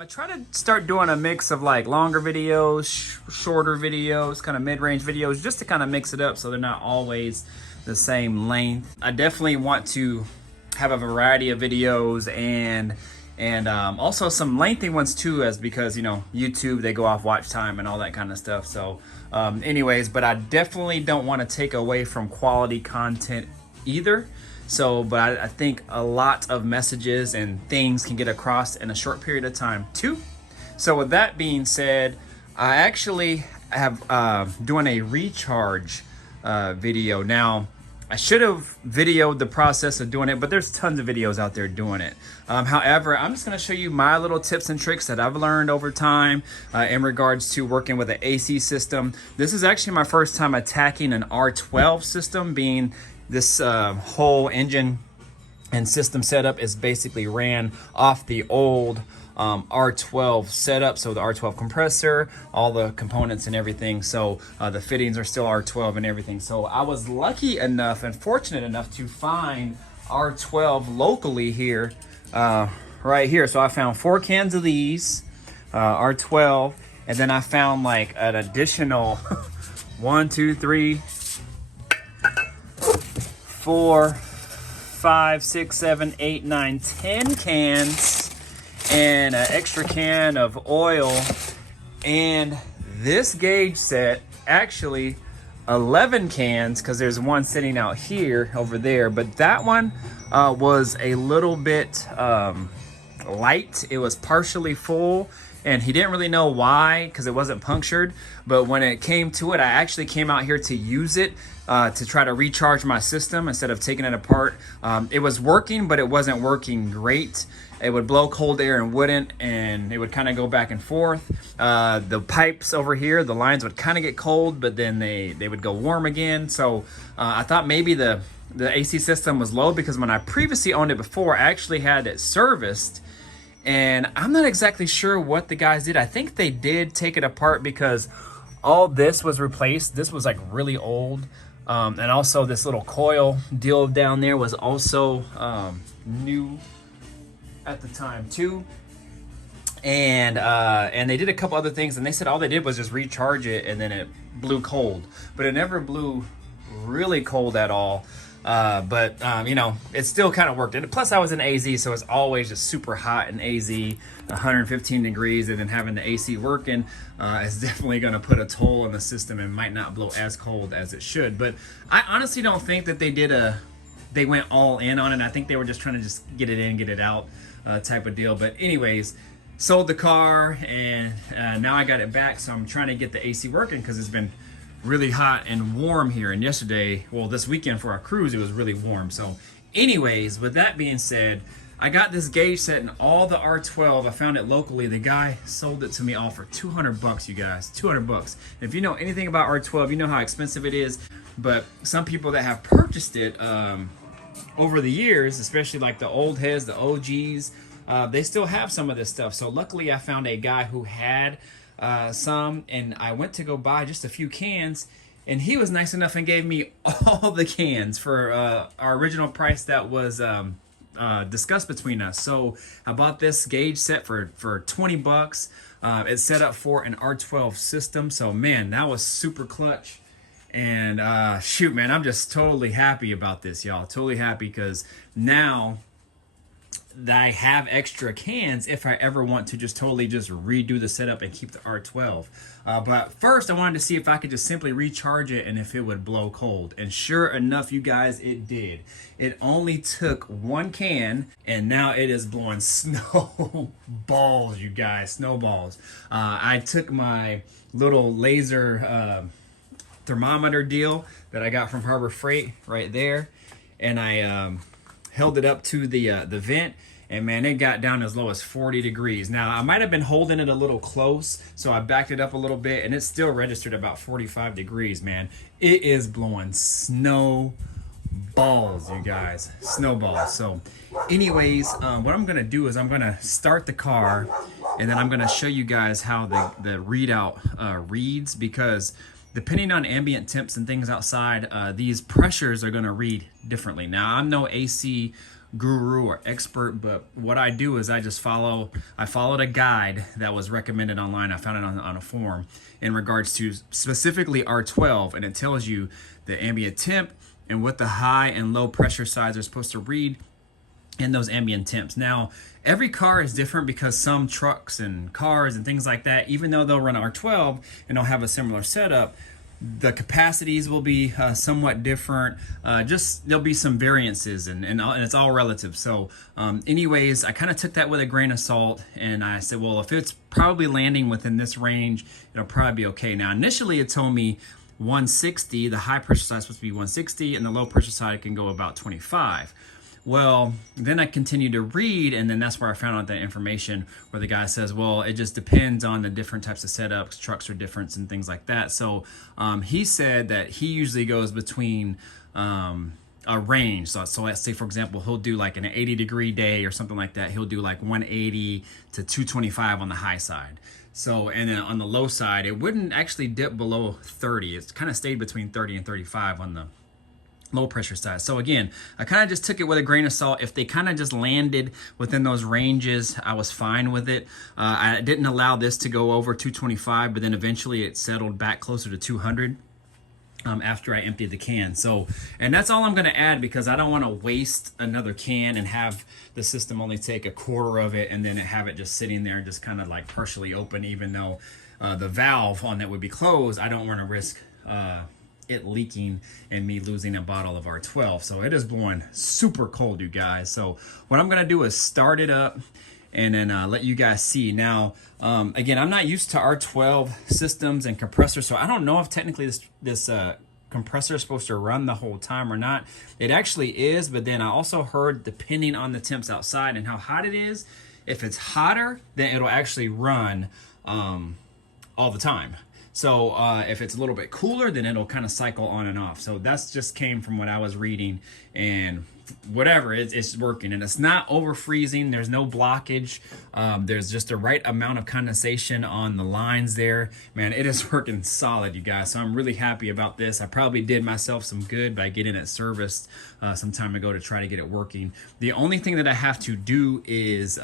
I'm gonna try to start doing a mix of like longer videos, shorter videos, kind of mid-range videos, just to kind of mix it up so they're not always the same length. I definitely want to have a variety of videos and also some lengthy ones too, as because, you know, YouTube, they go off watch time and all that kind of stuff. So anyways, but I definitely don't want to take away from quality content either. So, but I think a lot of messages and things can get across in a short period of time too. So with that being said, I actually have doing a recharge video. Now, I should have videoed the process of doing it, but there's tons of videos out there doing it. However, I'm just gonna show you my little tips and tricks that I've learned over time in regards to working with an AC system. This is actually my first time attacking an R12 system, being this whole engine and system setup is basically ran off the old R12 setup. So the R12 compressor, all the components and everything. So the fittings are still R12 and everything. So I was lucky enough and fortunate enough to find R12 locally here, right here. So I found 4 cans of these, R12, and then I found like an additional 1, 2, 3, 4, 5, 6, 7, 8, 9, 10 cans and an extra can of oil. And this gauge set, actually 11 cans, because there's one sitting out here over there, but that one was a little bit light. It was partially full, and he didn't really know why because it wasn't punctured. But when it came to it, I actually came out here to use it to try to recharge my system instead of taking it apart. It was working, but it wasn't working great. It would blow cold air and wouldn't, and it would kind of go back and forth. The pipes over here, the lines would kind of get cold, but then they would go warm again. So I thought maybe the AC system was low, because when I previously owned it before, I actually had it serviced. And I'm not exactly sure what the guys did. I think they did take it apart because all this was replaced. This was like really old. And also this little coil deal down there was also new at the time too. And they did a couple other things, and they said all they did was just recharge it and then it blew cold. But it never blew really cold at all. But you know, it still kind of worked. And plus I was in AZ, so it's always just super hot in AZ, 115 degrees, and then having the AC working is definitely going to put a toll on the system and might not blow as cold as it should. But I honestly don't think that they went all in on it. I think they were just trying to just get it in, get it out type of deal. But anyways, sold the car, and now I got it back, so I'm trying to get the AC working because it's been really hot and warm here. And yesterday, well, this weekend for our cruise, it was really warm. So anyways, with that being said, I got this gauge set and all the R12. I found it locally. The guy sold it to me all for 200 bucks, you guys, 200 bucks. If you know anything about R12, you know how expensive it is. But some people that have purchased it over the years, especially like the old heads, the OGs, they still have some of this stuff. So luckily I found a guy who had some, and I went to go buy just a few cans, and he was nice enough and gave me all the cans for our original price that was discussed between us. So I bought this gauge set for 20 bucks. It's set up for an R12 system, so man, that was super clutch. And shoot, man, I'm just totally happy about this, y'all. Totally happy, because now that I have extra cans if I ever want to just totally just redo the setup and keep the R12. But first I wanted to see if I could just simply recharge it and if it would blow cold. And sure enough, you guys, it did. It only took one can and now it is blowing snowballs, you guys, snowballs. I took my little laser thermometer deal that I got from Harbor Freight right there, and I held it up to the vent, and man, it got down as low as 40 degrees. Now, I might have been holding it a little close, so I backed it up a little bit, and it still registered about 45 degrees, man. It is blowing snowballs, you guys, snowballs. So anyways, what I'm gonna do is I'm gonna start the car, and then I'm gonna show you guys how the readout reads, because depending on ambient temps and things outside, these pressures are gonna read differently. Now, I'm no AC guru or expert, but what I do is I followed a guide that was recommended online. I found it on a forum in regards to specifically R12, and it tells you the ambient temp and what the high and low pressure sides are supposed to read in those ambient temps. Now, every car is different because some trucks and cars and things like that, even though they'll run R12 and they'll have a similar setup, the capacities will be somewhat different. Just there'll be some variances, and it's all relative. So anyways, I kind of took that with a grain of salt, and I said, well, if it's probably landing within this range, it'll probably be okay. Now, initially it told me 160, the high pressure side is supposed to be 160, and the low pressure side can go about 25. Well, then I continued to read, and then that's where I found out that information where the guy says, well, it just depends on the different types of setups. Trucks are different and things like that. So he said that he usually goes between a range. So let's say, for example, he'll do like an 80-degree day or something like that. He'll do like 180 to 225 on the high side. So, and then on the low side, it wouldn't actually dip below 30. It's kind of stayed between 30 and 35 on the low pressure side. So again, I kind of just took it with a grain of salt. If they kind of just landed within those ranges, I was fine with it. I didn't allow this to go over 225, but then eventually it settled back closer to 200 after I emptied the can. So, and that's all I'm going to add, because I don't want to waste another can and have the system only take a quarter of it and then have it just sitting there just kind of like partially open, even though the valve on that would be closed. I don't want to risk it leaking and me losing a bottle of R12. So it is blowing super cold, you guys. So what I'm gonna do is start it up and then let you guys see. Now, again, I'm not used to R12 systems and compressors, so I don't know if technically this compressor is supposed to run the whole time or not. It actually is, but then I also heard, depending on the temps outside and how hot it is, if it's hotter, then it'll actually run all the time. So if it's a little bit cooler, then it'll kind of cycle on and off. So that's just came from what I was reading, and whatever, it's working, and it's not over freezing. There's no blockage. There's just the right amount of condensation on the lines there. Man, it is working solid, you guys. So I'm really happy about this. I probably did myself some good by getting it serviced some time ago to try to get it working. The only thing that I have to do is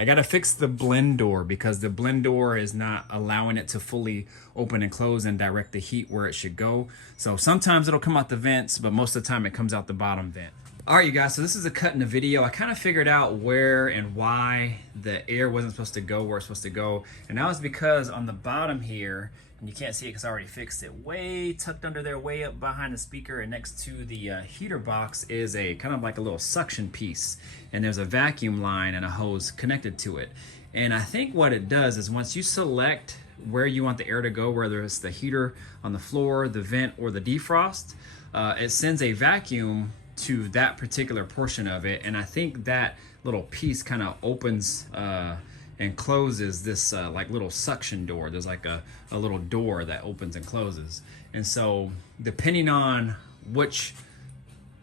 I gotta fix the blend door, because the blend door is not allowing it to fully open and close and direct the heat where it should go. So sometimes it'll come out the vents, but most of the time it comes out the bottom vent. All right, you guys, so this is a cut in the video. I kind of figured out where and why the air wasn't supposed to go where it's supposed to go. And that was because on the bottom here, and you can't see it because I already fixed it, way tucked under there, way up behind the speaker and next to the heater box is a kind of like a little suction piece. And there's a vacuum line and a hose connected to it. And I think what it does is once you select where you want the air to go, whether it's the heater on the floor, the vent, or the defrost, it sends a vacuum to that particular portion of it. And I think that little piece kind of opens and closes this like little suction door. There's like a little door that opens and closes. And so depending on which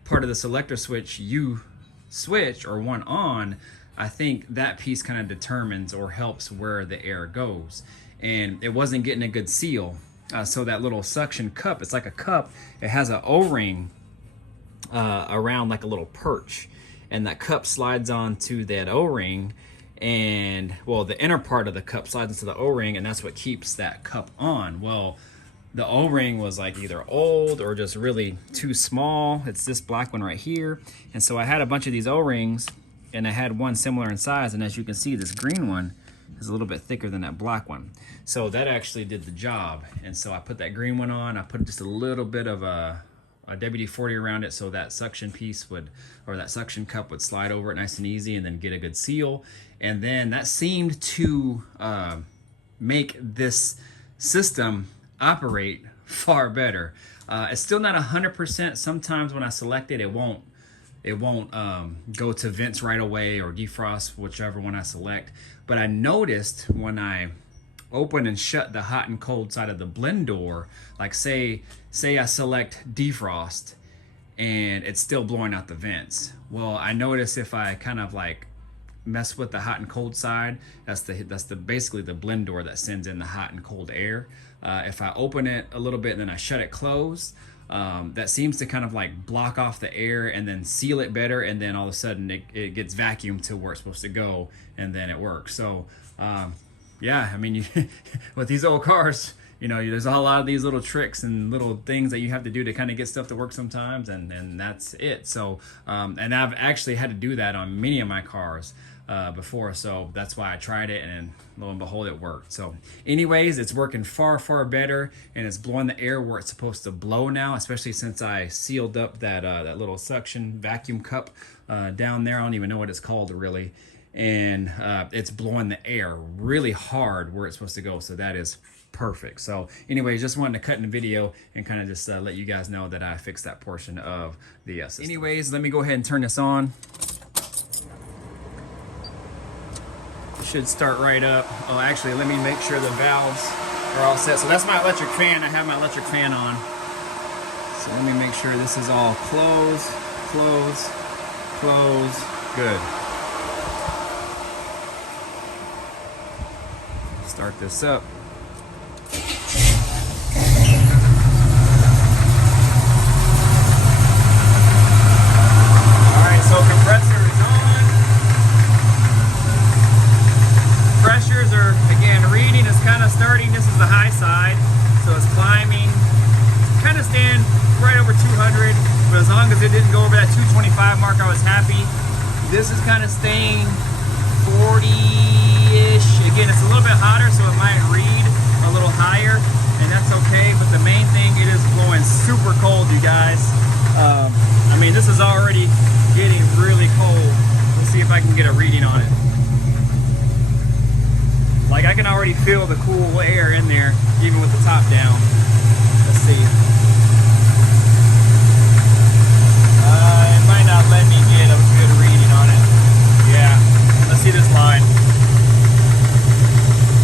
part of the selector switch you switch or want on, I think that piece kind of determines or helps where the air goes. And it wasn't getting a good seal. So that little suction cup, it's like a cup, it has an O-ring around like a little perch, and that cup slides onto that O-ring, and well, the inner part of the cup slides into the O-ring, and that's what keeps that cup on. Well, the O-ring was like either old or just really too small. It's this black one right here. And so I had a bunch of these O-rings, and I had one similar in size, and as you can see, this green one is a little bit thicker than that black one. So that actually did the job. And so I put that green one on. I put just a little bit of a WD-40 around it so that suction piece would, or that suction cup would slide over it nice and easy and then get a good seal. And then that seemed to make this system operate far better. It's still not 100%. Sometimes when I select it, it won't go to vents right away or defrost, whichever one I select. But I noticed when I open and shut the hot and cold side of the blend door, like say I select defrost and it's still blowing out the vents. Well, I notice if I kind of like mess with the hot and cold side, that's basically the blend door that sends in the hot and cold air. If I open it a little bit and then I shut it closed, that seems to kind of like block off the air and then seal it better, and then all of a sudden it gets vacuumed to where it's supposed to go, and then it works. So yeah, I mean, with these old cars, you know, there's a lot of these little tricks and little things that you have to do to kind of get stuff to work sometimes, and that's it. So and I've actually had to do that on many of my cars before, so that's why I tried it, and lo and behold, it worked. So anyways, it's working far better, and it's blowing the air where it's supposed to blow now, especially since I sealed up that little suction vacuum cup down there. I don't even know what it's called really, and it's blowing the air really hard where it's supposed to go, so that is perfect. So anyways, just wanted to cut in the video and kind of just let you guys know that I fixed that portion of the system. Anyways, let me go ahead and turn this on. Should start right up. Oh, actually, let me make sure the valves are all set. So that's my electric fan. I have my electric fan on. So let me make sure this is all closed. Good. Start this up. All right, so compressor is on. Pressures are, again, reading is kind of starting. This is the high side, so it's climbing. Kind of staying right over 200, but as long as it didn't go over that 225 mark, I was happy. This is kind of staying 40-ish. Again, it's a little bit hotter, so it might read a little higher, and that's okay. But the main thing, it is blowing super cold, you guys. I mean, this is already getting really cold. Let's see if I can get a reading on it. Like, I can already feel the cool air in there, even with the top down. Let's see. It might not let me get a good reading on it. Yeah, let's see this line.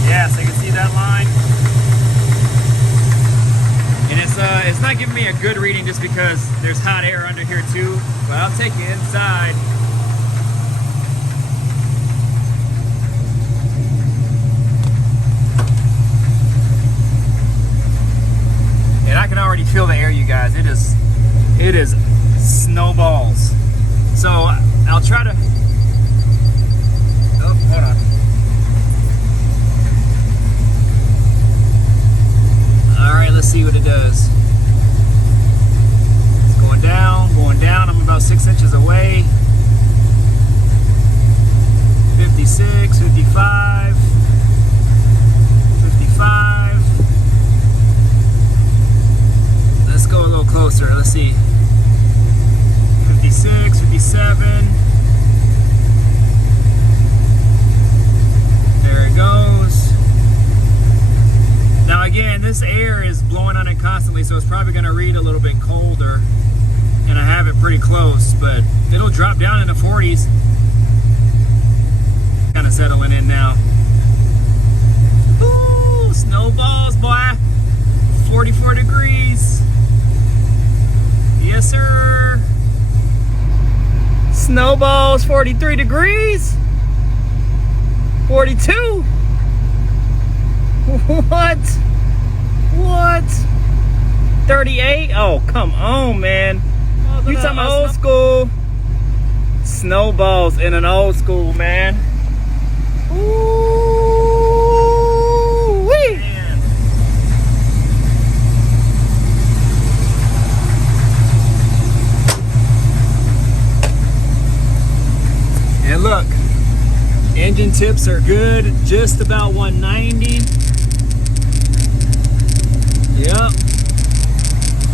Yes, I can see that line. And it's not giving me a good reading just because there's hot air under here too, but I'll take it inside. And I can already feel the air, you guys. It is snowballs. So I'll try to, oh, hold on. All right, let's see what it does. It's going down. I'm about 6 inches away. 56, 55, 55. Let's go a little closer. Let's see. 56, 57. There it goes. Now again, this air is blowing on it constantly, so it's probably going to read a little bit colder. And I have it pretty close, but it'll drop down in the 40s. Kind of settling in now. Ooh, snowballs, boy. 44 degrees. Yes, sir. Snowballs, 43 degrees. 42. What? 38? Oh, come on, man. You talking about old school? Snowballs in an old school, man. Ooh-wee. Man. Engine tips are good, just about 190. Yep.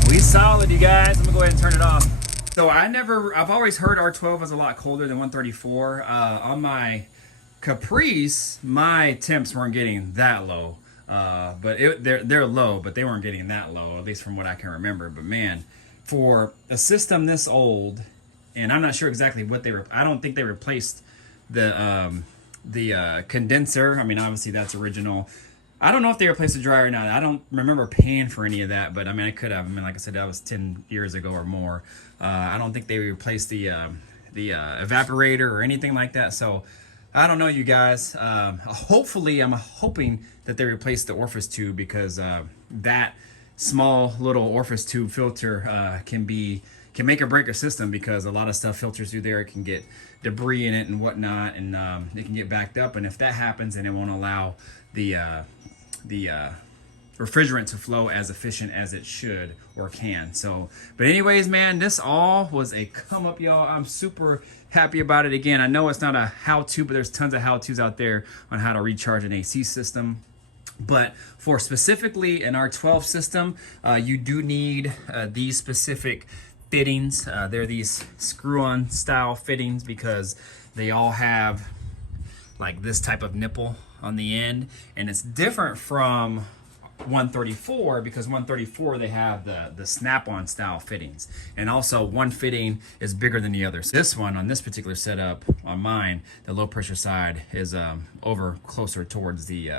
We solid, you guys. I'm gonna go ahead and turn it off. So I've always heard R12 is a lot colder than 134. On my Caprice, my temps weren't getting that low. But they're low, but they weren't getting that low, at least from what I can remember. But man, for a system this old, and I'm not sure exactly what I don't think they replaced the condenser. I mean, obviously that's original. I don't know if they replaced the dryer or not. I don't remember paying for any of that, but I mean, I could have. I mean, like I said, that was 10 years ago or more. I don't think they replaced the evaporator or anything like that. So I don't know, you guys. Hopefully, I'm hoping that they replaced the orifice tube, because that small little orifice tube filter can make or break a system, because a lot of stuff filters through there. It can get debris in it and whatnot, and it can get backed up. And if that happens, then it won't allow the refrigerant to flow as efficient as it should or can. So, but anyways, man, this all was a come up, y'all. I'm super happy about it. Again, I know it's not a how-to, but there's tons of how-tos out there on how to recharge an AC system. But for specifically an R12 system, you do need these specific fittings. They're these screw-on style fittings, because they all have like this type of nipple on the end, and it's different from 134, because 134 they have the snap-on style fittings, and also one fitting is bigger than the other. So this one, on this particular setup, on mine, the low pressure side is over closer towards the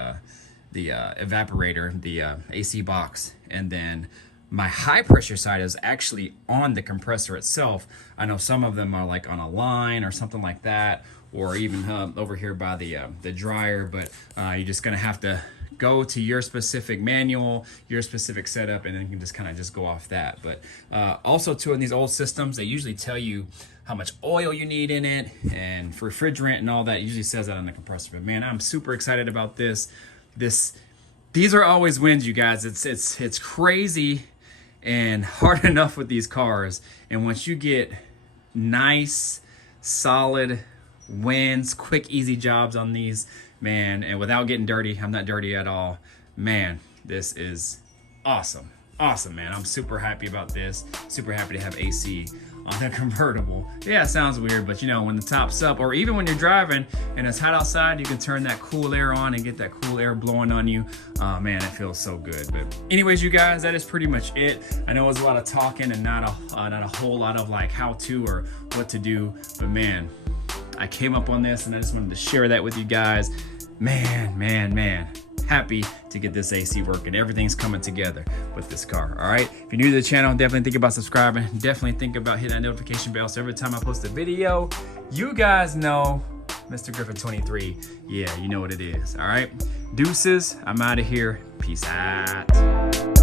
evaporator, the AC box, and then my high pressure side is actually on the compressor itself. I know some of them are like on a line or something like that, or even over here by the dryer, but you're just gonna have to go to your specific manual, your specific setup, and then you can just kind of just go off that. But also too, in these old systems, they usually tell you how much oil you need in it, and for refrigerant and all that. It usually says that on the compressor. But man, I'm super excited about this. These are always wins, you guys. It's crazy and hard enough with these cars, and once you get nice, solid wins, quick, easy jobs on these, man, and without getting dirty, I'm not dirty at all, man, this is awesome. Awesome, man. I'm super happy about this. Super happy to have AC on a convertible. Yeah, it sounds weird, but you know, when the top's up, or even when you're driving and it's hot outside, you can turn that cool air on and get that cool air blowing on you. Man, it feels so good. But anyways, you guys, that is pretty much it. I know it was a lot of talking and not a whole lot of like how to or what to do, but man, I came up on this and I just wanted to share that with you guys. Man, happy to get this AC working. Everything's coming together with this car. All right, if you're new to the channel, definitely think about subscribing. Definitely think about hitting that notification bell, so every time I post a video, you guys know Mr. Griffin 23. Yeah, you know what it is. All right, deuces, I'm out of here. Peace out.